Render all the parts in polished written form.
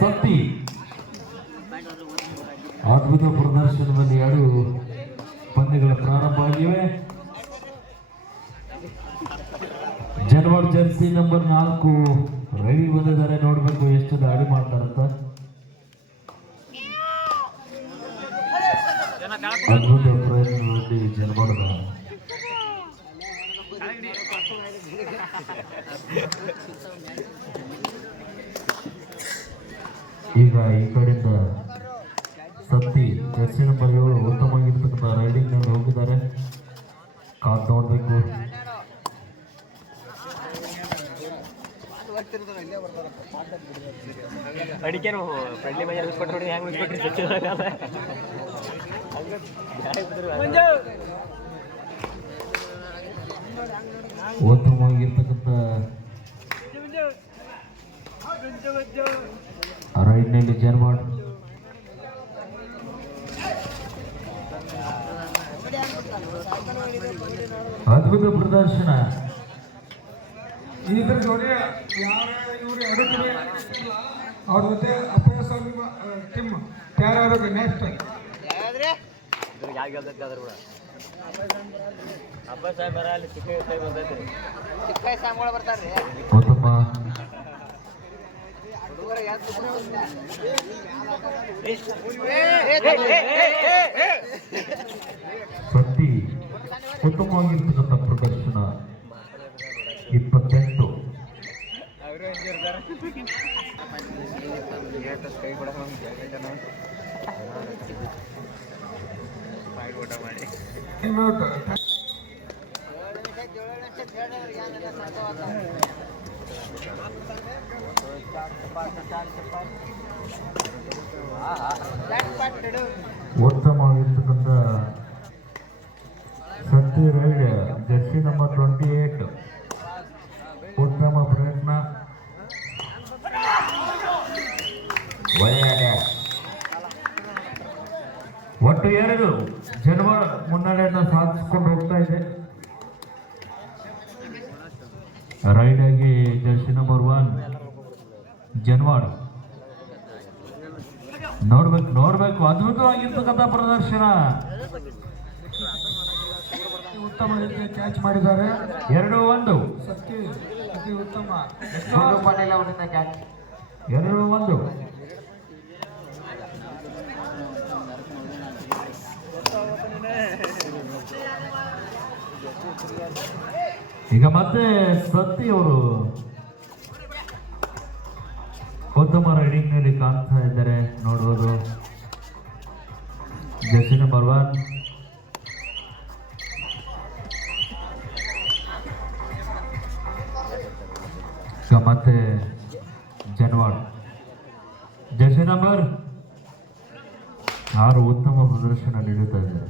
ಸತ್ತಿ ಅದ್ಭುತ ಪ್ರದರ್ಶನದಲ್ಲಿ 2 ಪಂದ್ಯಗಳ ಪ್ರಾರಂಭ ಆಗಿವೆ. ಜನವರ್ ಜರ್ಸಿ ನಂಬರ್ 4 ರೆಡಿ ಬಂದಿದ್ದಾರೆ. ನೋಡ್ಬೇಕು ಎಷ್ಟು ದಾಳಿ ಮಾಡ್ತಾರಂತ. ಅದ್ಭುತ ಪ್ರಯತ್ನದಲ್ಲಿ ಜನವರದ ಈಗ ಈ ಕಡೆಯಿಂದ ಸತ್ತಿ ಜರ್ಸಿ ನಂಬರ್ 7 ಉತ್ತಮವಾಗಿರ್ತಕ್ಕಂಥ ರೈಡಿಂಗ್ ನಲ್ಲಿ ಹೋಗಿದ್ದಾರೆ. ಕಾದ್ ನೋಡ್ಬೇಕು. ಉತ್ತಮವಾಗಿರ್ತಕ್ಕಂಥ ರೈಡ್ನಲ್ಲಿ ಜರ್ಮನ್ ಅದ್ಭುತ ಪ್ರದರ್ಶನ. ಇದ್ರ ಜೋಡಿ ಇವ್ರು ಅವ್ರ ಜೊತೆ ಅಪ್ಪಯ್ಯ ಸ್ವಾಮಿ ಟೀಮ್ ತಯಾರಾಗ ನೆಕ್ಸ್ಟ್ ಸತ್ತಿ ಉತ್ತಮವಾಗಿರ್ತಕ್ಕಂಥ ಪ್ರದರ್ಶನ. 28 ಉತ್ತಮವಾಗಿರ್ತಕ್ಕಂಥ ಸತ್ತಿ ರೈಡ್ ಜರ್ಸಿ ನಂಬರ್ 28 ಉತ್ತಮ ಪ್ರಯತ್ನ. ಒಟ್ಟು 2 ಜನವರ ಮುನ್ನಡೆಯನ್ನು ಸಾಧಿಸಿಕೊಂಡು ಹೋಗ್ತಾ ಇದೆ. ರೈಡ್ ಆಗಿ ಜರ್ಸಿ ನಂಬರ್ 1 ಜನವರ ನೋಡ್ಬೇಕು ಅದ್ಭುತವಾಗಿರ್ತಕ್ಕಂಥ ಪ್ರದರ್ಶನ. ಉತ್ತಮ ರೀತಿಯ ಕ್ಯಾಚ್ ಮಾಡಿದ್ದಾರೆ. 2-1 ಸತ್ತಿ ಅತಿ ಉತ್ತಮ 2-1. ಈಗ ಮತ್ತೆ ಸತ್ತಿ ಅವರು ಉತ್ತಮ ರೈಡಿಂಗ್ ನಲ್ಲಿ ಕಾಣ್ತಾ ಇದ್ದಾರೆ. ನೋಡ್ಬೋದು ಜರ್ಸಿ ನಂಬರ್ 1 ಮತ್ತೆ ಜನವರ್ ಜರ್ಸಿ ನಂಬರ್ 6 ಉತ್ತಮ ಪ್ರದರ್ಶನ ನೀಡುತ್ತಾ ಇದ್ದಾರೆ.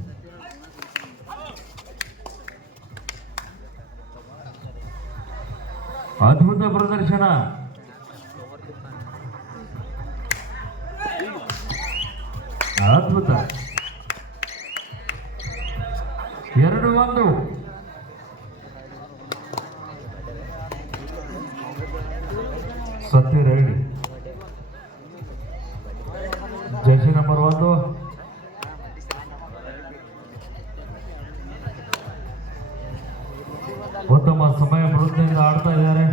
ಅದ್ಭುತ ಪ್ರದರ್ಶನ. ಅದ್ಭುತ 2-1 ಸತ್ತಿ ರೈಡ್ ಜರ್ಸಿ ನಂಬರ್ 1 ಉತ್ತಮ ಸಮಯ ಪ್ರಜ್ಞೆಯಿಂದ ಆಡ್ತಾ ಇದ್ದಾರೆ.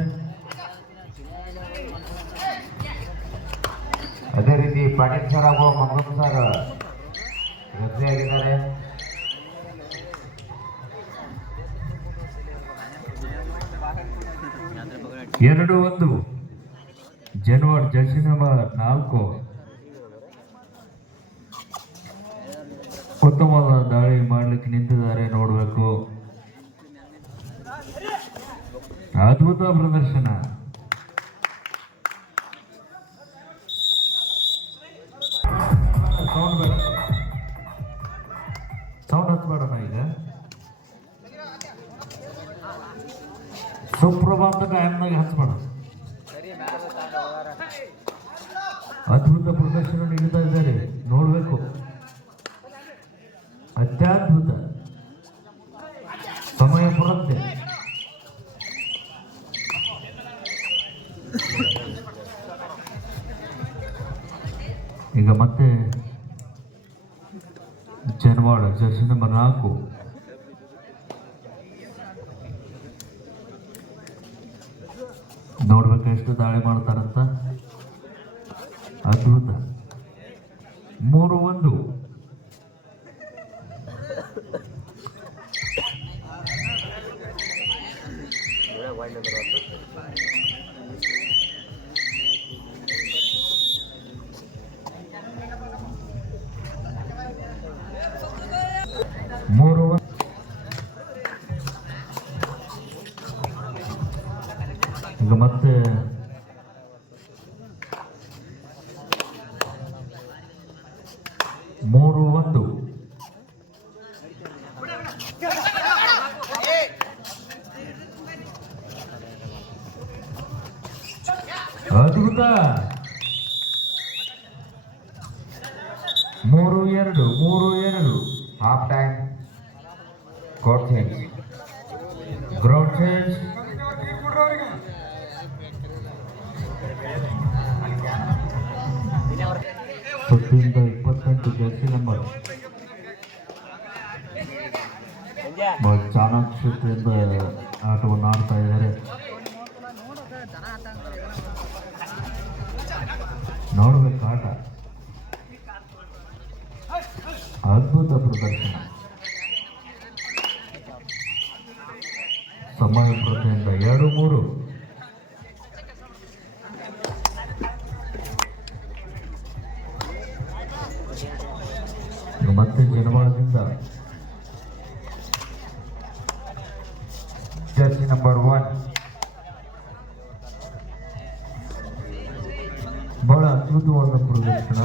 ಅದೇ ರೀತಿ ಪಾಟೀಲ್ ಸರ್ ಹಾಗೂ ಮಂಗಮ್ ಸರ್ ಆಗಿದ್ದಾರೆ. ಎರಡು ಒಂದು ಜನವರ್ ಜರ್ಸಿ ನಂಬರ್ 4 ಉತ್ತಮವಾದ ದಾಳಿ ಮಾಡಲಿಕ್ಕೆ ನಿಂತಿದ್ದಾರೆ. ನೋಡಬೇಕು ಅದ್ಭುತ ಪ್ರದರ್ಶನ. ಸೌಂಡ್ ಹಚ್ಬೇಡಣ. ಈಗ ಸುಪ್ರಭಾತ ಟೈಮ್ನಾಗ ಹಚ್ಬೇಡ. ಅದ್ಭುತ ಪ್ರದರ್ಶನ ನೀಡುತ್ತಾ ಇದ್ದಾರೆ. ನೋಡ್ಬೇಕು ಅತ್ಯದ್ಭುತ ಸಮಯ ಬರುತ್ತೆ. ಈಗ ಮತ್ತೆ ಜನವಾಡ ಜರ್ಸಿ ನಂಬರ್ 4 ನೋಡ್ಬೇಕು ಎಷ್ಟು ದಾಳಿ ಮಾಡ್ತಾರಂತ. ಅದ್ಭುತ. 3-1. ಈಗ ಮತ್ತೆ ಮೂರು ಒಂದು. ಅದ್ಭುತ. 3-2. Half time. Court change. Ground change. ಸದ್ದಿಂದ 28 ಜರ್ಸಿ ನಂಬರ್ ಚಾಣಾಕ್ಷತೆಯಿಂದ ಆಟವನ್ನು ಆಡ್ತಾ ಇದ್ದಾರೆ. ನೋಡ್ಬೇಕು ಆಟ. ಅದ್ಭುತ ಪ್ರದರ್ಶನ. ಸಮಯಪ್ರತೆಯಿಂದ 2-3. ಮತ್ತೆ ಜನವಾಳದಿಂದ ಜರ್ಸಿ ನಂಬರ್ 1 ಬಹಳ ಅದ್ಭುತವಾದ ಪ್ರದರ್ಶನ.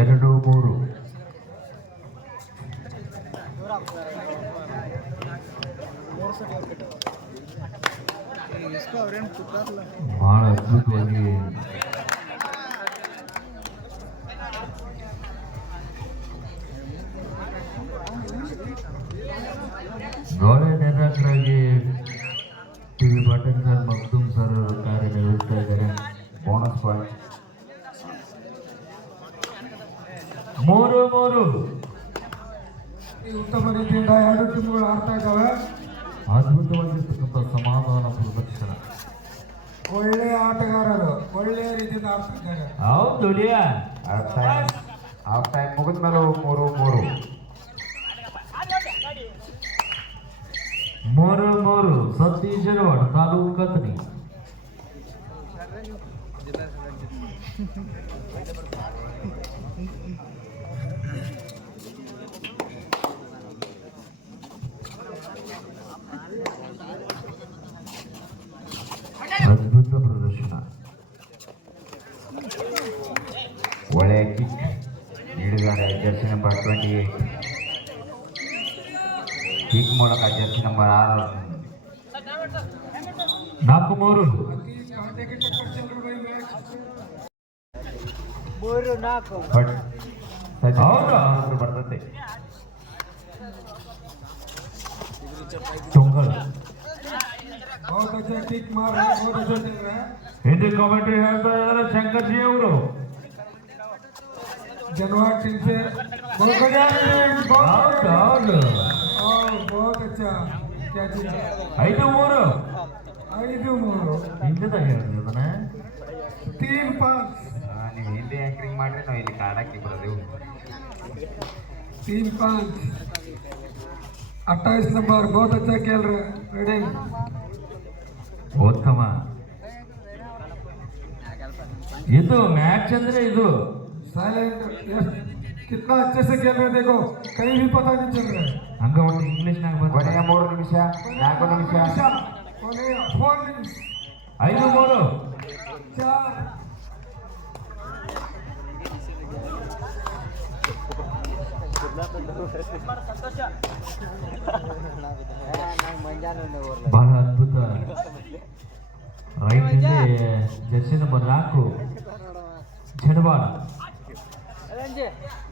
ಎರಡು ಮೂರು. ಬಹಳ ಅದ್ಭುತವಾಗಿ ಗೋಡೆ ನಿರ್ವಾಹಕರಾಗಿ ಟಿವಿ ಪಾಟೀಲ್ ಸರ್ ಮಕ್ತೂಮ್ ಸರ್ ಕಾರ್ಯನಿರ್ವಹಿಸ್ತಾ ಇದ್ದಾರೆ. Bonus point. 3-3. ಉತ್ತಮ ರೀತಿಯಿಂದ ಎರಡು ಟೀಮ್ಗಳು ಆಡ್ತಾ ಇದ್ದಾವೆ. ಅದ್ಭುತವಾಗಿರ್ತಕ್ಕಂಥ ಸಮಾಧಾನ ಪ್ರದರ್ಶನ. ಒಳ್ಳೆಯ ಆಟಗಾರರು ಒಳ್ಳೆಯ ರೀತಿಯಿಂದ ಆಡ್ತಾ ಇದ್ದಾರೆ. ಹೌದು. ಹಾಫ್ ಟೈಮ್ ಮುಗಿದ ಮೇಲೆ 3-3. 3-3. ಸತೀಶ್ ಜನವಾಡ ತಾಲೂಕು ಕತನಿ. ಅದ್ಭುತ ಪ್ರದರ್ಶನ. ಒಳ್ಳೆಯ ಕಿಕ್ ನೀಡಿದ್ದಾರೆ ಜರ್ಸಿ ನಂಬರ್ 28. ಕಿಕ್ ಮೂಲಕ ಜರ್ಸಿ ನಂಬರ್ 6 4-3. ಬಟ್ ಹೌದಾ? ಬರ್ತದೆ. ತುಂಗಲ್. बहुत अच्छा किक मार रहे हैं, बहुत अच्छा चल रहा है. ಹಿಂದಿ ಕಾಮೆಂಟ್ರಿ ಹೇಳ್ತಾ ಇದ್ದಾರೆ ಶಂಕರ್ ಜಿ ಅವರು. जनवाड़ टीम से बहुत बढ़िया ಹೌದು. बहुत अच्छा क्या चीज 5-3. 5-3 ಹಿಂದಿದಾಗ ಹೇಳಿದಾನೆ. 3-5 ನೀವು ಹಿಂದಿ ಆ್ಯಂಕರಿಂಗ್ ಮಾಡ್ರಿ, ನಾವು ಇಲ್ಲಿ ಕಾಡಕ್ಕೆ ಬರೋದೆವು. 3-5. 28 नंबर बहुत अच्छा खेल रहे हैं. रेडी. ಉತ್ತಮ. ಇದು ಮ್ಯಾಚ್ ಅಂದ್ರೆ ಇದು साइलेंट. कितना अच्छे से खेल रहे हैं, देखो कहीं भी पता नहीं चल रहा है. ಹಂಗ ಒಂದು ಇಂಗ್ಲಿಷ್ನಾಗ ಕೊನೆಯ 3 ನಿಮಿಷ 4 ನಿಮಿಷ. 4 ನಿಮಿಷ. 5-3. 4. ಬಹಳ ಅದ್ಭುತ. ರೈಟ್ ಹಿಂದೆ ಜರ್ಸಿ ನಂಬರ್ 4 ಜನವಾಡ.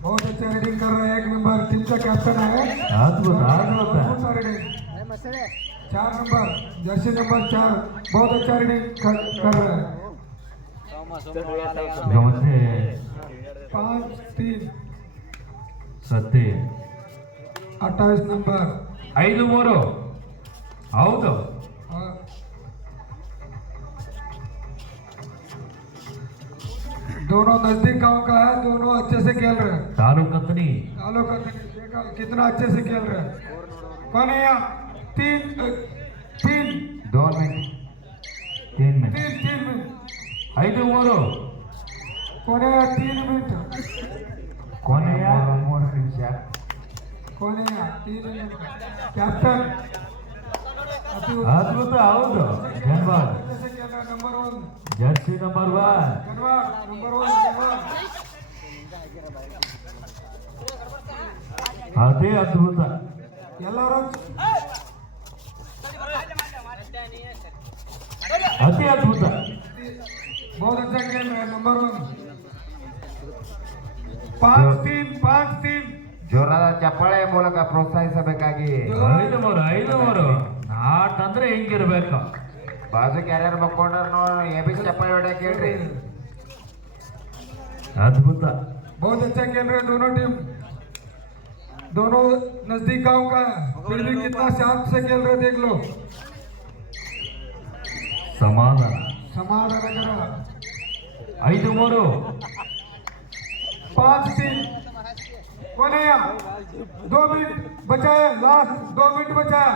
बहुत अच्छा रेडिंग कर रहा है. 1 नंबर टीम का कैप्टन है. अद्भुत अद्भुत बहुत सारे नहीं 4 नंबर जर्सी नंबर 4 बहुत अच्छा रीडिंग कर रहा है गमते 5-3 सत्य 28 नंबर 5-3 ಹೌದು हाँ। दोनों नजदीक गांव का है दोनों अच्छे से खेल रहे हैं ತಾಲೂಕಂತನಿ आलो का देखा कितना अच्छे से खेल रहे हैं कौन है यहाँ 3 2 मिनट 3 ಮಿನಿಟ್ 3 मिनट 5-3 कौन है यहाँ 3 मिनट ಕೊನೆಯ 3 ನಿಮಿಷ कौन है यहाँ 3 मिनट कैप्टन ಅದ್ಭುತ ಹೌದು ಜನವಾಡ್ अच्छे से खेल रहा है नंबर 1 ಜರ್ಸಿ ನಂಬರ್ 1 जनवाड़ नंबर 1 जनवाड़ ಅದೇ ಅದ್ಭುತ ಎಲ್ಲರೂ ಅತಿ ಅದ್ಭುತ बहुत अच्छा खेल रहा है नंबर 1 5-3 ಜೋರಾದ ಚಪ್ಪಾಳೆ ಮೂಲಕ ಪ್ರೋತ್ಸಾಹಿಸಬೇಕಾಗಿ 5-3 ನಾಟ್ ಅಂದ್ರೆ ಹೆಂಗಿರ್ಬೇಕು ಬಾಜು ಕ್ಯಾರಿಯರ್ ಮಕ್ಕೊಂಡ್ರು ಎಬಿ ಚಪ್ಪಾಳೆ ಹೊಡ್ಯಾಕ ಹೇಳ್ರಿ ಅದ್ಭುತ बहुत अच्छा खेल रहे हैं दोनों टीम दोनों नजदीक गांव का है फिर भी कितना शांत से खेल रहे देख लो ಸಮಾಧಾನ समाधान करा 5-3 5-3 कौन है यहाँ 2 मिनट बचा है लास्ट 2 मिनट बचा है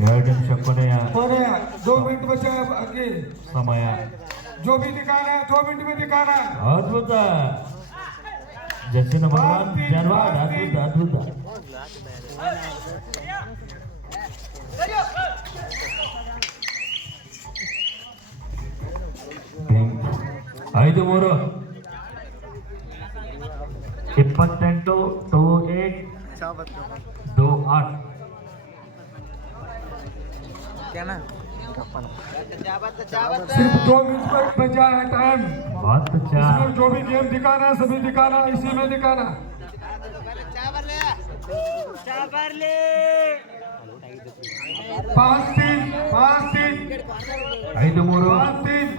2 ನಿಮಿಷ ಕೊನೆಯ कौन है यहाँ 2 मिनट बचा है आगे ಸಮಯ जो भी दिखाना है 2 मिनट में दिखाना है ಅದ್ಭುತ ಜರ್ಸಿ ನಂಬರ್ 1 ಜನವಾಡ್ ಅದ್ಭುತ ಅದ್ಭುತ ಐದು ಮೂರು 28-2-8 सिर्फ 2 मिनट पर बचा है टाइम बहुत अच्छा इसमें जो भी गेम दिखाना है सभी दिखाना है इसी में दिखाना है 5-3 5-3 5-3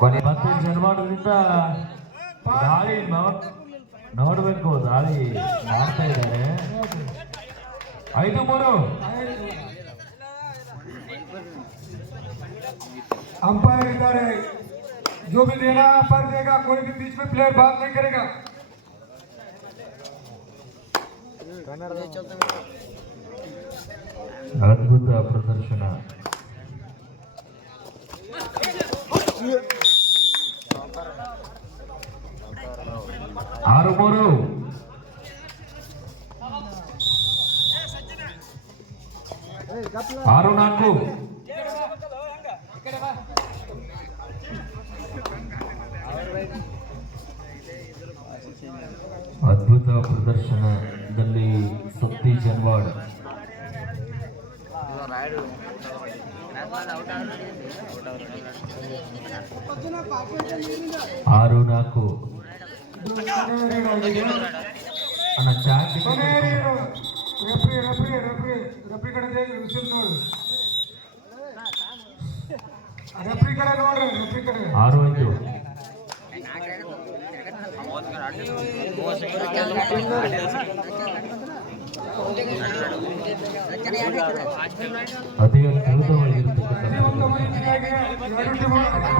ಕೊನೆ ಮತ್ತೆ ಜನವಾಡದಿಂದ ದಾಳಿ ನೋಡ್ಬೇಕು ದಾಳಿ ಮಾಡ್ತಾ ಇದ್ದಾರೆ 5-3 अंपायर इधर है जो भी देना है अंपायर देगा कोई भी बीच में प्लेयर बात नहीं करेगा ಅದ್ಭುತ ಪ್ರದರ್ಶನ ಆರು ಮೂರು ಆರು ನಾಲ್ಕು ಅದ್ಭುತ ಪ್ರದರ್ಶನದಲ್ಲಿ ಸತ್ತಿ ಜನವಾಡ್ ಆರು ನಾಲ್ಕು ಅಣ್ಣ ಚಾಕಿ रेफरी रेफरी रेफरी रेफरी कड़े दे विसिल नोड रेफरी कड़े नोड रेफरी कड़े 6-5 ಅತಿ ಅದ್ಭುತವಾಗಿರ್ತಕ್ಕಂಥ